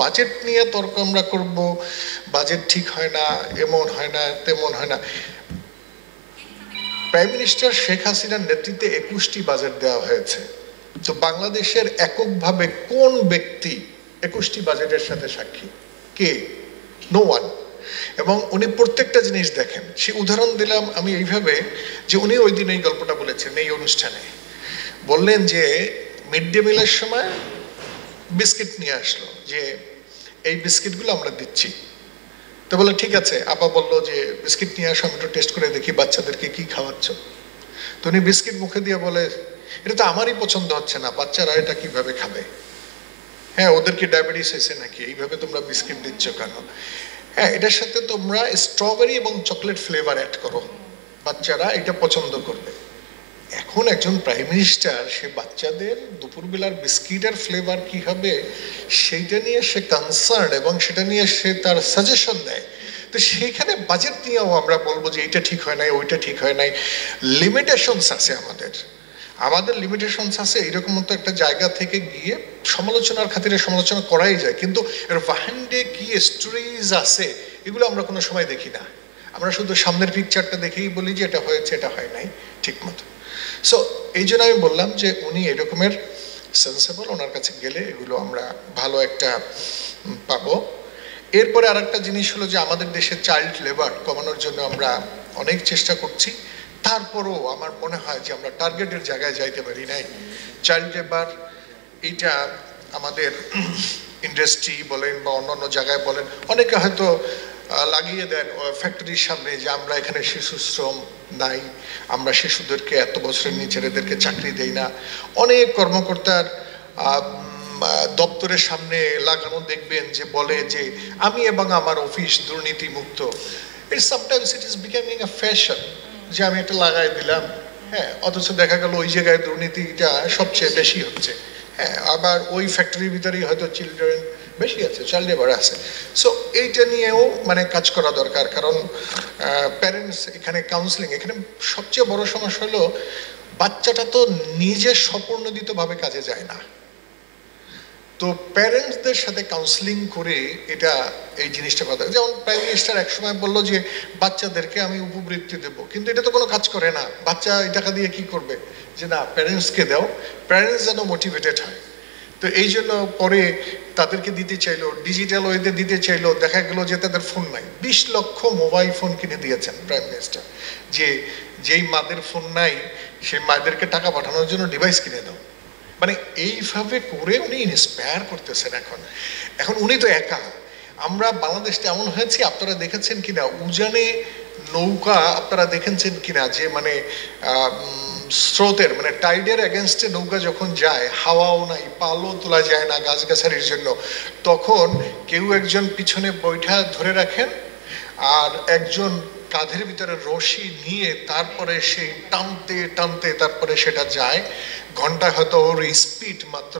Budget নিয়ে তর্ক আমরা করব, বাজেট ঠিক হয় না, এমন হয় না, তেমন হয় না। প্রাইম মিনিস্টার শেখ হাসিনার নেতৃত্বে 21টি বাজেট দেওয়া হয়েছে। তো বাংলাদেশের এককভাবে কোন ব্যক্তি 21টি বাজেটের সাথে সাক্ষী? কে? No one. এবং উনি প্রত্যেকটা জিনিস দেখেন। সে উদাহরণ দিলাম আমি এইভাবে যে উনি ওই দিন এই গল্পটা বলেছেন এই অনুষ্ঠানে, বললেন যে মিড ডে মিলের সময় বিস্কিট নিয়ে আসলো, যে এই বিস্কিটগুলো আমরা দিচ্ছি। তো বলে ঠিক আছে, আপা বললো যে বিস্কিট নিয়ে আসো, আমি একটু টেস্ট করে দেখি বাচ্চাদেরকে কি খাওয়াচ্ছ। তো উনি বিস্কিট মুখে দিয়ে বলে, এটা তো আমারই পছন্দ হচ্ছে না, বাচ্চারা এটা কিভাবে খাবে? হ্যাঁ, ওদের কি ডায়াবেটিস হয়েছে নাকি, এইভাবে তোমরা বিস্কিট দিচ্ছ কেন? হ্যাঁ, এটার সাথে তোমরা স্ট্রবেরি এবং চকলেট ফ্লেভার অ্যাড করো, বাচ্চারা এটা পছন্দ করবে। এখন একজন প্রাইম মিনিস্টার সে বাচ্চাদের দুপুরবেলার বিস্কিটের ফ্লেভার কি হবে সেইটা নিয়ে সে কনসার্ন এবং সেটা নিয়ে সে তার সাজেশন দেয়। তো সেইখানে বাজেট নিয়েও আমরা বলবো যে এইটা ঠিক হয় নাই, ওইটা ঠিক হয় নাই। লিমিটেশনস আছে আমাদের, আমাদের লিমিটেশনস আছে। এরকম মতো একটা জায়গা থেকে গিয়ে সমালোচনার খাতিরে সমালোচনা করাই যায়, কিন্তু এর বাহিরে কি স্টোরিজ আছে এগুলো আমরা কোনো সময় দেখি না। আমরা শুধু সামনের পিকচারটা দেখেই বলি যে এটা হয়েছে, এটা হয় নাই ঠিক মতো। সো এই জন্য আমি বললাম যে উনি এরকমের সেন্সেবল, ওনার কাছে গেলে এগুলো আমরা ভালো একটা পাবো। এরপরে আর একটা জিনিস হলো যে আমাদের দেশে চাইল্ড লেবার কমানোর জন্য আমরা অনেক চেষ্টা করছি, তারপরও আমার মনে হয় যে আমরা টার্গেটের জায়গায় যাইতে পারি নাই। চাইল্ড লেবার এইটা আমাদের ইন্ডাস্ট্রি বলেন বা অন্যান্য জায়গায় বলেন, অনেকে হয়তো লাগিয়ে দেন ফ্যাক্টরির সামনে যে আমরা এখানে শিশু শ্রম নাই, আমরা শিশুদেরকে এত বছরের নিচের এদেরকে চাকরি দেই না। অনেক কর্মকর্তার দপ্তরের সামনে লাগানো দেখবেন যে বলে যে আমি এবং আমার অফিস দুর্নীতি মুক্ত। Sometimes it is becoming a fashion যে আমি এটা লাগাই দিলাম, হ্যাঁ, অথচ দেখা গেল ওই জায়গায় দুর্নীতিটা সবচেয়ে বেশি হচ্ছে। হ্যাঁ, আবার ওই ফ্যাক্টরির ভিতরেই হয়তো চিলড্রেন বেশি আছে, চাইল্ড লেবার আছে। সো এইটা নিয়েও মানে কাজ করা দরকার, কারণ প্যারেন্টস এখানে কাউন্সিলিং, এখানে সবচেয়ে বড় সমস্যা হলো বাচ্চাটা তো নিজে স্বপ্রণোদিতভাবে কাজে যায় না। তো প্যারেন্টসদের সাথে কাউন্সিলিং করে এটা এই জিনিসটা কথা, যেমন প্রাইম মিনিস্টার একসময় বললো যে বাচ্চাদেরকে আমি উপবৃত্তি দেবো, কিন্তু এটা তো কোনো কাজ করে না। বাচ্চা এই টাকা দিয়ে কি করবে? যে না, প্যারেন্টসকে দাও, প্যারেন্টস যেন মোটিভেটেড হয়। তো এই জন্য পরে তাদেরকে দিতে চাইলো, ডিজিটাল ওয়েতে দিতে চাইলো, দেখা গেলো যে তাদের ফোন নাই। 20 লক্ষ মোবাইল ফোন কিনে দিয়েছেন প্রাইম মিনিস্টার, যে যেই মাদের ফোন নাই সেই মাদেরকে টাকা পাঠানোর জন্য ডিভাইস কিনে দাও। মানে এইভাবে করে উনি ইন্সপায়ার করতেছেন। এখন উনি তো একা, আমরা বাংলাদেশটা এমন হয়েছি, আপনারা দেখেছেন কিনা উজানে নৌকা, আপনারা দেখেছেন কিনা যে মানে স্রোতের মানে টাইডের এগেনস্টে নৌকা যখন যায়, হাওয়াও নাই, পালও তোলা যায় না গাছগাছালির জন্য, তখন কেউ একজন পিছনে বৈঠা ধরে রাখেন আর একজন কাঁধের ভিতরে রশি নিয়ে তারপরে সেই টানতে টানতে তারপরে সেটা যায়। ঘন্টায় হয়তো ওর স্পিড মাত্র